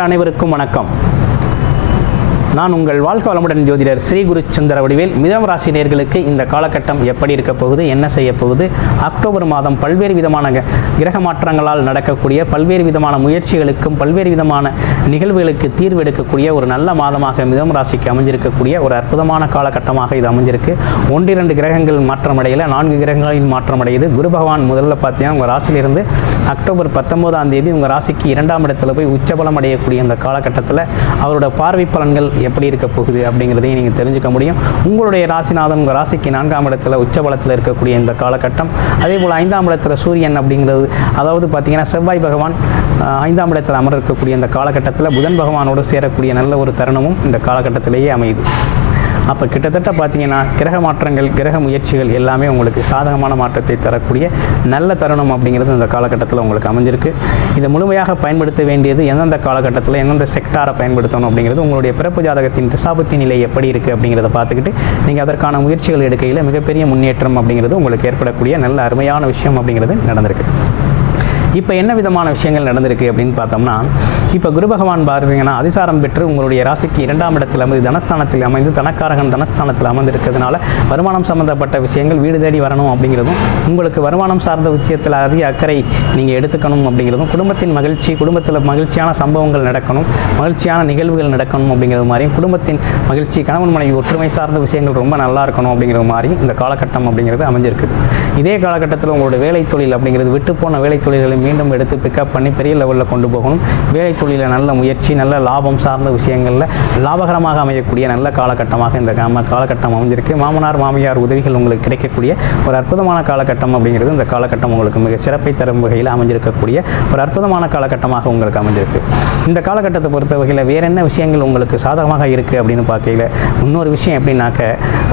நேயர்கள் அனைவருக்கும் வணக்கம். நான் உங்கள் வாழ்க வளமுடன் ஜோதிடர் ஸ்ரீ குரு சந்திர வடிவேல். மிதம் ராசி நேயர்களுக்கு இந்த காலகட்டம் எப்படி இருக்க போகுது, என்ன செய்ய போகுது, அக்டோபர் மாதம் பல்வேறு விதமான கிரக மாற்றங்களால் நடக்கக்கூடிய பல்வேறு விதமான முயற்சிகளுக்கும் பல்வேறு விதமான நிகழ்வுகளுக்கு தீர்வு எடுக்கக்கூடிய ஒரு நல்ல மாதமாக மிதம் ராசிக்கு அமைஞ்சிருக்கக்கூடிய ஒரு அற்புதமான காலகட்டமாக இது அமைஞ்சிருக்கு. 1-2 கிரகங்கள் மாற்றமடையல, 4 கிரகங்களில் மாற்றமடையுது. குரு பகவான் முதல்ல பார்த்தீங்கன்னா உங்கள் ராசியிலிருந்து அக்டோபர் 19ஆம் தேதி உங்கள் ராசிக்கு 2ஆம் இடத்துல போய் உச்சபலம் அடையக்கூடிய இந்த காலகட்டத்தில் அவரோட பார்வை பலன்கள் எப்படி இருக்க போகுது அப்படிங்கிறதையும் நீங்கள் தெரிஞ்சுக்க முடியும். உங்களுடைய ராசிநாதன் உங்கள் ராசிக்கு 4ஆம் இடத்துல உச்சபலத்தில் இருக்கக்கூடிய இந்த காலகட்டம். அதே போல் 5ஆம் இடத்துல சூரியன் அப்படிங்கிறது, அதாவது பார்த்தீங்கன்னா செவ்வாய் பகவான் 5ஆம் இடத்தில் அமர இருக்கக்கூடிய இந்த காலகட்டத்தில் புதன் பகவானோடு சேரக்கூடிய நல்ல ஒரு தருணமும் இந்த காலகட்டத்திலேயே அமையுது. அப்போ கிட்டத்தட்ட பார்த்தீங்கன்னா கிரக மாற்றங்கள், கிரக முயற்சிகள் எல்லாமே உங்களுக்கு சாதகமான மாற்றத்தை தரக்கூடிய நல்ல தருணம் அப்படிங்கிறது இந்த காலகட்டத்தில் உங்களுக்கு அமைஞ்சிருக்கு. இதை முழுமையாக பயன்படுத்த வேண்டியது எந்தெந்த காலகட்டத்தில் எந்தெந்த செக்டாரை பயன்படுத்தணும் அப்படிங்கிறது உங்களுடைய பிறப்பு ஜாதகத்தின் திசாபுத்தி நிலை எப்படி இருக்குது அப்படிங்கிறத பார்த்துக்கிட்டு நீங்கள் அதற்கான முயற்சிகள் எடுக்கையில் மிகப்பெரிய முன்னேற்றம் அப்படிங்கிறது உங்களுக்கு ஏற்படக்கூடிய நல்ல அருமையான விஷயம் அப்படிங்கிறது நடந்திருக்கு. இப்போ என்ன விதமான விஷயங்கள் நடந்திருக்கு அப்படின்னு பார்த்தோம்னா, இப்போ குரு பகவான் பார்த்தீங்கன்னா அதிசாரம் பெற்று உங்களுடைய ராசிக்கு 2ஆம் இடத்தில் அமைந்து தனஸ்தானத்தில் அமைந்து தனக்காரகன் தனஸ்தானத்தில் அமர்ந்திருக்கிறதுனால வருமானம் சம்மந்தப்பட்ட விஷயங்கள் வீடு தேடி வரணும் அப்படிங்கிறதும், உங்களுக்கு வருமானம் சார்ந்த விஷயத்தில் அதிக அக்கறை நீங்கள் எடுத்துக்கணும் அப்படிங்கிறதும், குடும்பத்தின் மகிழ்ச்சி, குடும்பத்தில் மகிழ்ச்சியான சம்பவங்கள் நடக்கணும், மகிழ்ச்சியான நிகழ்வுகள் நடக்கணும் அப்படிங்கிறது மாதிரியும், குடும்பத்தின் மகிழ்ச்சி, கணவன் மனைவி ஒற்றுமை சார்ந்த விஷயங்கள் ரொம்ப நல்லா இருக்கணும் அப்படிங்கிற மாதிரி இந்த காலகட்டம் அப்படிங்கிறது அமைஞ்சிருக்குது. இதே காலகட்டத்தில் உங்களுடைய வேலை தொழில் அப்படிங்கிறது விட்டு போன வேலை தொழில்களை மீண்டும் எடுத்து பிக்கப் பண்ணி பெரிய லெவலில் கொண்டு போகணும். வேலை தொழிலில் நல்ல முயற்சி, நல்ல லாபம் சார்ந்த விஷயங்களில் லாபகரமாக அமையக்கூடிய நல்ல காலகட்டமாக இந்த காலகட்டம் அமைஞ்சிருக்கு. மாமனார் மாமியார் உதவிகள் உங்களுக்கு கிடைக்கக்கூடிய ஒரு அற்புதமான காலகட்டம் அப்படிங்கிறது இந்த காலகட்டம் உங்களுக்கு மிக சிறப்பை தரும் வகையில் அமைஞ்சிருக்கக்கூடிய ஒரு அற்புதமான காலகட்டமாக உங்களுக்கு அமைஞ்சிருக்கு. இந்த காலகட்டத்தை பொறுத்த வகையில் வேற என்ன விஷயங்கள் உங்களுக்கு சாதகமாக இருக்குது அப்படின்னு பார்க்கையில், இன்னொரு விஷயம் எப்படின்னாக்க,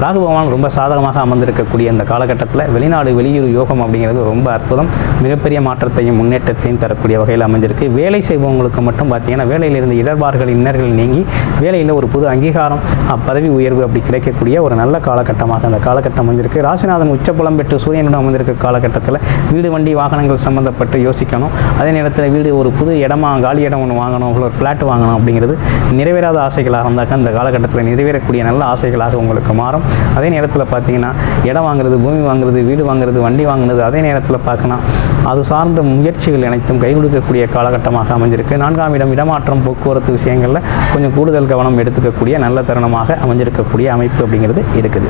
ராகு பகவான் ரொம்ப சாதகமாக அமர்ந்திருக்கக்கூடிய இந்த காலகட்டத்தில் வெளிநாடு வெளியூர் யோகம் அப்படிங்கிறது ரொம்ப அற்புதம், மிகப்பெரிய மாற்றத்தையும் முன்னேற்றத்தையும் தரக்கூடிய வகையில் அமைஞ்சிருக்கு. வேலை செய்பவங்களுக்கு மட்டும் பார்த்தீங்கன்னா வேலையிலிருந்து இடர்பாடுகள் இன்னர்கள் நீங்கி வேலையில் ஒரு புது அங்கீகாரம், பதவி உயர்வு அப்படி கிடைக்கக்கூடிய ஒரு நல்ல காலகட்டமாக அந்த காலகட்டம் அமைஞ்சிருக்கு. ராசிநாதன் உச்சபலம் பெற்று சூரியனுடன் அமைந்திருக்க காலகட்டத்தில் வீடு வண்டி வாகனங்கள் சம்மந்தப்பட்டு யோசிக்கணும். அதே நேரத்தில் வீடு ஒரு புது இடமா, காலி இடம் ஒன்று வாங்கணும், ஒரு ஃப்ளாட் வாங்கணும் அப்படிங்கிறது நிறைவேறாத ஆசைகளாக இருந்தாக்க இந்த காலகட்டத்தில் நிறைவேறக்கூடிய நல்ல ஆசைகளாக உங்களுக்கு மாறும். அதே நேரத்தில் பார்த்தீங்கன்னா இடம் வாங்குறது, பூமி வாங்குறது, வீடு வாங்குறது, வண்டி வாங்குறது, அதே நேரத்தில் பார்க்கணும் அது சார்ந்த முயற்சிகள் அனைத்தும் கை கொடுக்கக்கூடிய காலகட்டமாக அமைஞ்சிருக்கு. 4ஆம் இடம் இடமாற்றம், போக்குவரத்து விஷயங்களில் கொஞ்சம் கூடுதல் கவனம் எடுத்துக்கக்கூடிய நல்ல தருணமாக அமைஞ்சிருக்கக்கூடிய அமைப்பு அப்படிங்கிறது இருக்குது.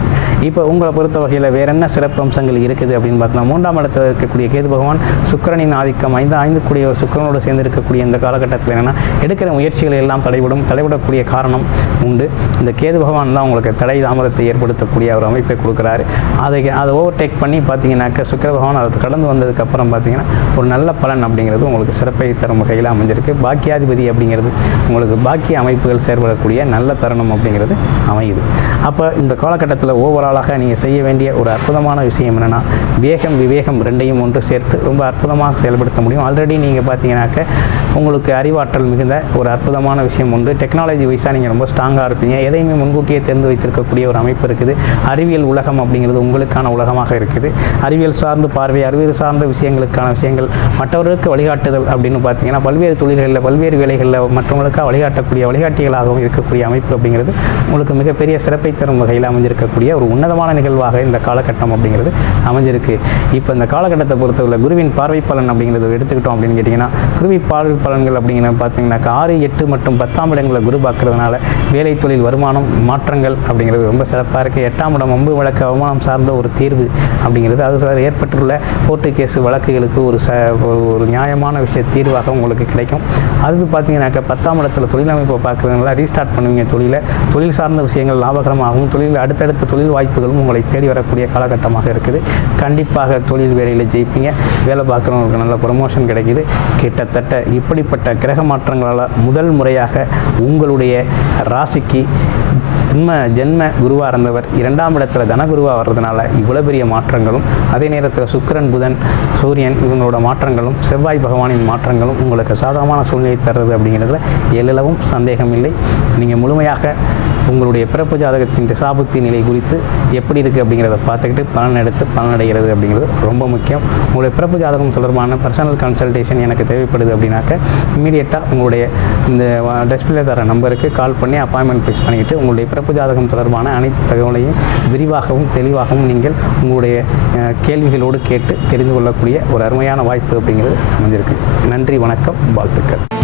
இப்போ உங்களை பொறுத்த வகையில் வேற என்ன சிறப்பு அம்சங்கள் இருக்குது அப்படின்னு பார்த்தோம்னா, 3ஆம் இடத்தில் இருக்கக்கூடிய கேது பகவான் சுக்கிரனின் ஆதிக்கம் 5 கூடிய சுக்கிரனோடு சேர்ந்து இருக்கக்கூடிய இந்த காலகட்டத்தில் என்னென்னா எடுக்கிற முயற்சிகள் எல்லாம் தடைபடக்கூடிய காரணம் உண்டு. இந்த கேது பகவான் தான் உங்களுக்கு தடை தாமதத்தை ஏற்படுத்தக்கூடிய ஒரு அமைப்பை கொடுக்குறாரு. அதை ஓவர்டேக் பண்ணி பார்த்தீங்கன்னாக்க சுக்கிர பகவான் அதை கடந்து வந்ததுக்கப்புறம் பார்த்தீங்கன்னா ஒரு நல்ல பலன் அப்படிங்கிறது உங்களுக்கு சிறப்பை தரும் வகையில் அமைஞ்சிருக்கு. பாக்கியாதிபதி அப்படிங்கிறது உங்களுக்கு பாக்கிய அமைப்புகள் செயல்படக்கூடிய நல்ல தருணம் அப்படிங்கிறது அமையுது. அப்போ இந்த காலகட்டத்தில் ஓவராலாக நீங்கள் செய்ய வேண்டிய ஒரு அற்புதமான விஷயம் என்னென்னா, வேகம் விவேகம் ரெண்டையும் ஒன்று சேர்த்து ரொம்ப அற்புதமாக செயல்படுத்த முடியும். ஆல்ரெடி நீங்கள் பார்த்தீங்கன்னாக்க உங்களுக்கு அறிவாற்றல் மிகுந்த ஒரு அற்புதமான விஷயம் உண்டு. டெக்னாலஜி வைஸாக நீங்கள் ரொம்ப ஸ்ட்ராங்காக இருப்பீங்க. எதையுமே முன்கூட்டியே தெரிந்து வைத்திருக்கக்கூடிய ஒரு அமைப்பு இருக்குது. அறிவியல் உலகம் அப்படிங்கிறது உங்களுக்கான உலகமாக இருக்குது. அறிவியல் சார்ந்து பார்வை, அறிவியல் சார்ந்த விஷயங்களுக்கான விஷயங்கள், மற்றவர்களுக்கு வழிகாட்டுதல் அப்படின்னு பார்த்தீங்கன்னா பல்வேறு தொழில்களில் பல்வேறு வேலைகளில் மற்றவங்களுக்காக வழிகாட்டக்கூடிய வழிகாட்டிகளாகவும் இருக்கக்கூடிய அமைப்பு அப்படிங்கிறது உங்களுக்கு மிகப்பெரிய சிறப்பை தரும் வகையில் அமைஞ்சிருக்கக்கூடிய ஒரு உன்னதமான நிகழ்வாக இந்த காலகட்டம் அப்படிங்கிறது அமைஞ்சிருக்கு. இப்போ இந்த காலகட்டத்தை பொறுத்தவரை குருவின் பார்வை பலன் அப்படிங்கிறது எடுத்துக்கிட்டோம் அப்படின்னு கேட்டிங்கன்னா, குருவி பார்வை பலன்கள் அப்படிங்கிறது பார்த்தீங்கன்னாக்கா 6, 8 மற்றும் 10ஆம் இடங்களை குரு பார்க்கறதுனால வேலை தொழில் வருமானம் மாற்றங்கள் அப்படிங்கிறது ரொம்ப சிறப்பாக இருக்குது. 8ஆம் இடம் வம்பு வழக்கு அவமானம் சார்ந்த ஒரு தீர்வு அப்படிங்கிறது, அது ஏற்பட்டுள்ள கோர்ட்டு கேஸு வழக்குகளுக்கு ஒரு நியாயமான விஷய தீர்வாக உங்களுக்கு கிடைக்கும். அது பார்த்தீங்கன்னாக்கா 10ஆம் இடத்துல தொழிலமைப்பை பார்க்குறதுனால ரீஸ்டார்ட் பண்ணுவீங்க. தொழில் சார்ந்த விஷயங்கள் லாபகரமாகவும் அடுத்தடுத்த தொழில் வாய்ப்புகளும் உங்களை தேடி வரக்கூடிய காலகட்டமாக இருக்குது. கண்டிப்பாக தொழில் வேலையில் ஜெயிப்பீங்க. வேலை பார்க்குறவங்களுக்கு நல்ல ப்ரமோஷன் கிடைக்கிது. கிட்டத்தட்ட இப்படிப்பட்ட கிரக மாற்றங்களால் முதல் முறையாக உங்களுடைய ராசிக்கு ஜென்ம குருவாக இருந்தவர் 2ஆம் இடத்துல தனகுருவாக வர்றதுனால இவ்வளோ பெரிய மாற்றங்களும், அதே நேரத்தில் சுக்கிரன் புதன் சூரியன் இவங்களோட மாற்றங்கள் மாற்றங்களும் செவ்வாய் பகவானின் மாற்றங்களும் உங்களுக்கு சாதகமான சூழ்நிலை தருது அப்படிங்கிறதுல எல்லளவும் சந்தேகம் இல்லை. நீங்கள் முழுமையாக உங்களுடைய பிறப்பு ஜாதகத்தின் திசாபுத்தி நிலை குறித்து எப்படி இருக்குது அப்படிங்கிறத பார்த்துக்கிட்டு பலன் எடுத்து பலனடைகிறது அப்படிங்கிறது ரொம்ப முக்கியம். உங்களுடைய பிறப்பு ஜாதகம் தொடர்பான பர்சனல் கன்சல்டேஷன் எனக்கு தேவைப்படுது அப்படின்னாக்க இமீடியட்டாக உங்களுடைய இந்த டிஸ்பிளே தர நம்பருக்கு கால் பண்ணி அப்பாயின்மெண்ட் ஃபிக்ஸ் பண்ணிக்கிட்டு உங்களுடைய பிறப்பு ஜாதகம் தொடர்பான அனைத்து தகவலையும் விரிவாகவும் தெளிவாகவும் நீங்கள் உங்களுடைய கேள்விகளோடு கேட்டு தெரிந்து கொள்ளக்கூடிய ஒரு அருமையான வாய்ப்பு அப்படிங்கிறது அமைஞ்சிருக்கு. நன்றி, வணக்கம், வாழ்த்துக்கள்.